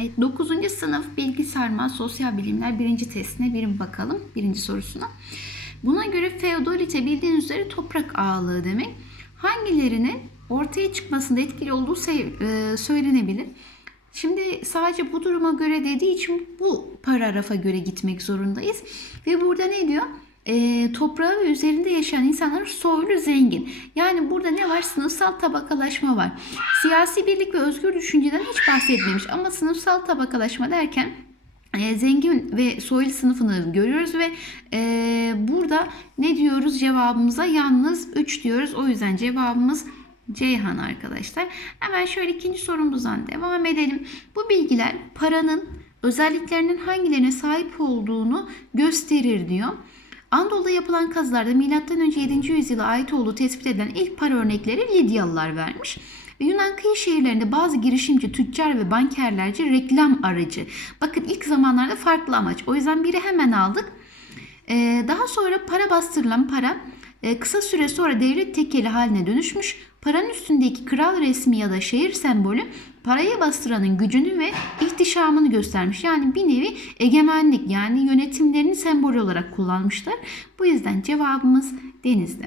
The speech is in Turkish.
Evet, 9. sınıf bilgi sarma sosyal bilimler birinci testine bir bakalım. Birinci sorusuna. Buna göre feodalite bildiğiniz üzere toprak ağalığı demek. Hangilerinin ortaya çıkmasında etkili olduğu e, söylenebilir. Şimdi sadece bu duruma göre dediği için bu paragrafa göre gitmek zorundayız. Ve burada ne diyor? E, toprağı ve üzerinde yaşayan insanlar soylu zengin. Yani burada ne var? Sınıfsal tabakalaşma var. Siyasi birlik ve özgür düşünceden hiç bahsetmemiş. Ama sınıfsal tabakalaşma derken e, zengin ve soylu sınıfını görüyoruz ve e, burada ne diyoruz cevabımıza? Yalnız 3 diyoruz. O yüzden cevabımız Ceyhan arkadaşlar. Hemen şöyle ikinci sorumuzdan devam edelim. Bu bilgiler paranın özelliklerinin hangilerine sahip olduğunu gösterir diyor. Anadolu'da yapılan kazılarda M.Ö. 7. yüzyıla ait olduğu tespit edilen ilk para örnekleri Lidyalılar vermiş. Ve Yunan kıyı şehirlerinde bazı girişimci, tüccar ve bankerlerce reklam aracı. Bakın ilk zamanlarda farklı amaç. O yüzden biri hemen aldık. Ee, daha sonra para bastırılan para e, kısa süre sonra devlet tekeli haline dönüşmüş. Paranın üstündeki kral resmi ya da şehir sembolü parayı bastıranın gücünü ve ihtişamını göstermiş. Yani bir nevi egemenlik yani yönetimlerini sembol olarak kullanmışlar. Bu yüzden cevabımız denizde.